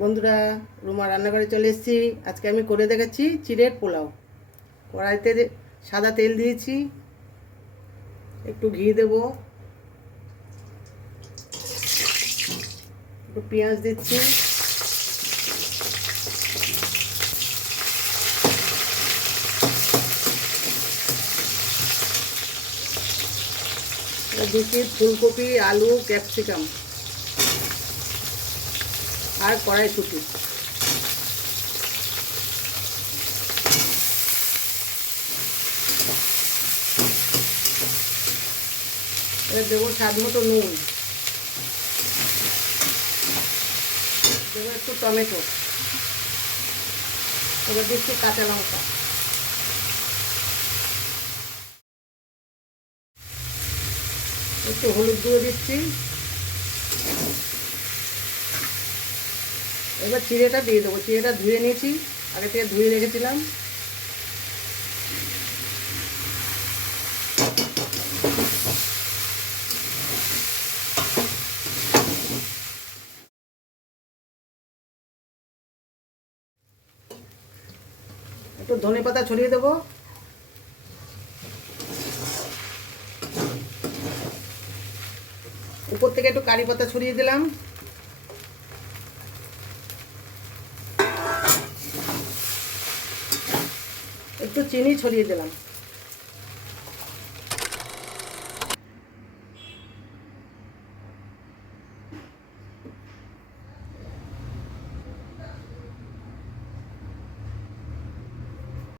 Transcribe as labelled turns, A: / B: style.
A: বন্ধুরা, রুমা রান্নাঘরে চলে এসেছি। আজকে আমি করে দেখাচ্ছি চিড়ের পোলাও। কড়াইতে সাদা তেল দিয়েছি। একটু ঘি দেব। একটু পেঁয়াজ দিচ্ছি। দিচ্ছি ফুলকপি, আলু, ক্যাপসিকাম। আর কড়াইশুটি এবার দেবো স্বাদ মতো নুন। দেবো একটু টমেটো। এবার দিচ্ছি কাঁচা লঙ্কা। একটু হলুদ গুঁড়ো দিচ্ছি। এবার চিড়েটা দিয়ে দেবো। চিড়েটা ধুয়ে নিয়েছি, আগে থেকে ধুয়ে রেখেছিলাম। একটু ধনে পাতা ছড়িয়ে দেবো। উপর থেকে একটু কারি পাতা ছড়িয়ে দিলাম। একটু চিনি ছড়িয়ে দিলাম।